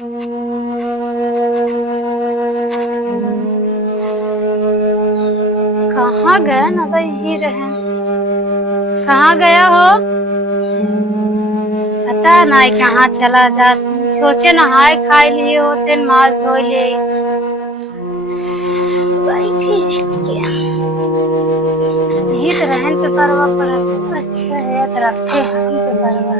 कहाँ गए ना भाई, ही रहे। कहाँ गया हो? पता नहीं कहाँ चला जाते। सोचे नहाए खाए लिए होते, मास धो लिए। यही तो रहन पे परवा पड़ा। अच्छा है रखे हम पे परवा।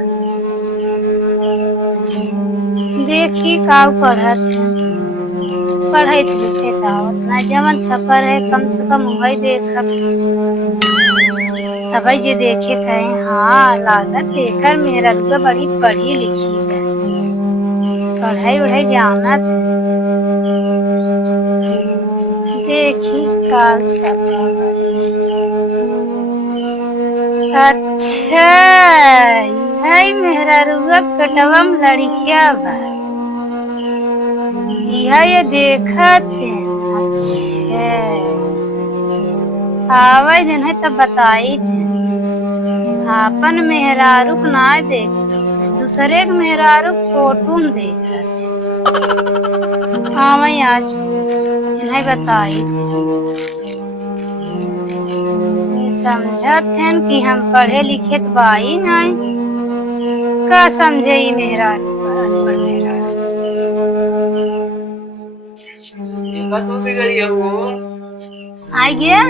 देखी का पढ़त है, पढ़े लिखे था उतना जमन छपर है, कम से कम वही देखब तभी जे देखे कहे हाँ लागत देकर मेरा रुआ बड़ी पढ़ी लिखी है, पढ़ाई उढ़ाई जानत है। देखी काल छपा। अच्छा है मेरा रुआ कटवा में लड़किया बा, यह ये देखा थे। अच्छा आवाज दिन है तब बताई थे। आपन मेहरारू ना देख, दूसरे के मेहरारू फोटो में देखा थे। हाँ मैं आज नहीं बताई थी। समझत हैं कि हम पढ़े लिखे तो बाई नहीं, का समझे ये मेहरारू अनपढ़ मेहरारू। आ गया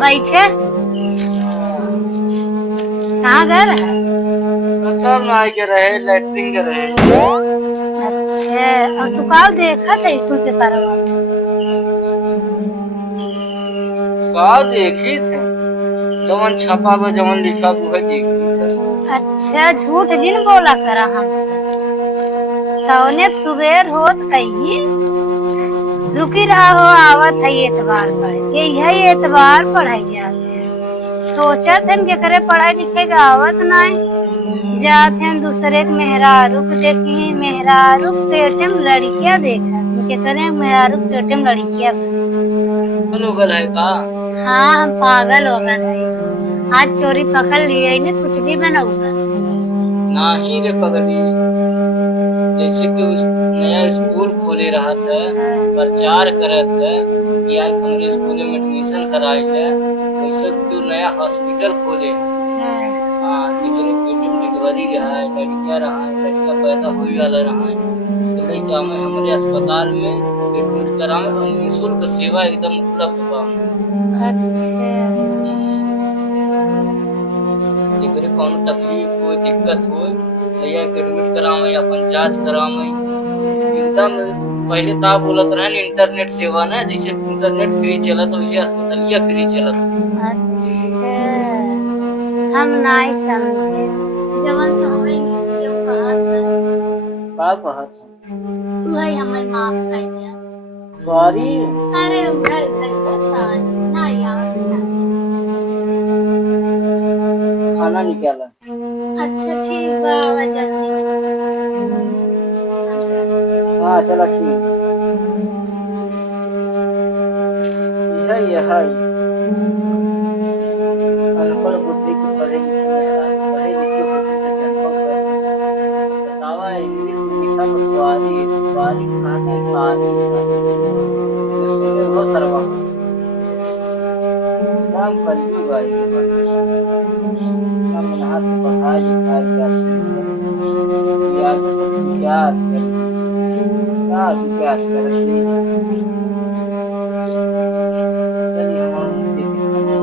बैठे। कहाँ घर है? रहे लैट्रिन के रहे। अच्छा और तू का देखा था स्कूल पे परवा? का देखी थे जवन छपा बा जवन लिखा वो देखी थे। अच्छा झूठ जिन बोला करा हमसे। तौने सुबेर होत कहीं रुकी रहा हो आवत है एतवार पढ़ के, यही एतवार पढ़ाई जाते हैं। सोचत हैं कि करे पढ़ाई लिखे आवत नहीं, जाते हैं दूसरे के मेहरारू के देखी, मेहरारू पेटे में लड़कियां देखा के करे मेहरारू पेटे में लड़कियां। लोगल है का? हाँ हम पागल हो गए हैं। आज चोरी पकड़ लिए ने कुछ भी बनाऊंगा नहीं रे पगली, जैसे कि उस नया स्कूल खोले रहा था, प्रचार करे थे कि आज हमारे स्कूल में एडमिशन कराए है, वैसे तो नया हॉस्पिटल खोले है। हाँ लेकिन पेट में डिलीवरी रहा है, लड़कियां रहा है, लड़का पैदा हुई वाला रहा है, तो लड़का में हमारे अस्पताल में एडमिट कराए और निःशुल्क सेवा एकदम उपलब्ध बा। अच्छा जेकरे कौन तकलीफ हो दिक्कत हो भैया एडमिट करावे अपन जांच करावे एकदम। पहले तो आप बोलत रहे इंटरनेट सेवा ना, जैसे इंटरनेट फ्री चला तो वैसे अस्पतालिया फ्री चला। अच्छा हम नहीं समझे जवन से हमें इंग्लिश के का कहा था वही हमें माफ कर दिया। सॉरी। अरे वही सॉरी ना यार। खाना निकाला। अच्छा ठीक बाबा जल्दी। हाँ चलो ठीक है अनपढ़ बुद्धि के पढ़े लिखे होते तो जन्म बतावा इंग्लिश में लिखा तो सॉरी सॉरी कहते हैं सॉरी ये सुने हो सर्वा नाम कलयु गाई हम यहाँ से पढ़ाई लिखाई या आगे तो विकास कर क्या विकास करेंगे। चलिए हम देखे खाना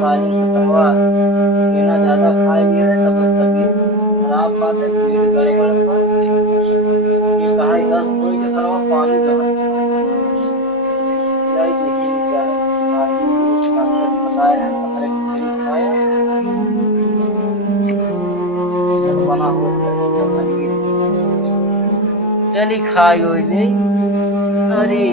काले से सरवा सेना ज्यादा खाए लिए तो बस तबीयत खराब बात है, पेट गड़बड़ पर ये कहा 10 कोई के सरवा पानी गहत जाए देखी बेचारे डॉक्टर बताए हैं हमारे खिचड़ी खाया बना हुआ पनीर चली खाई ले। अरे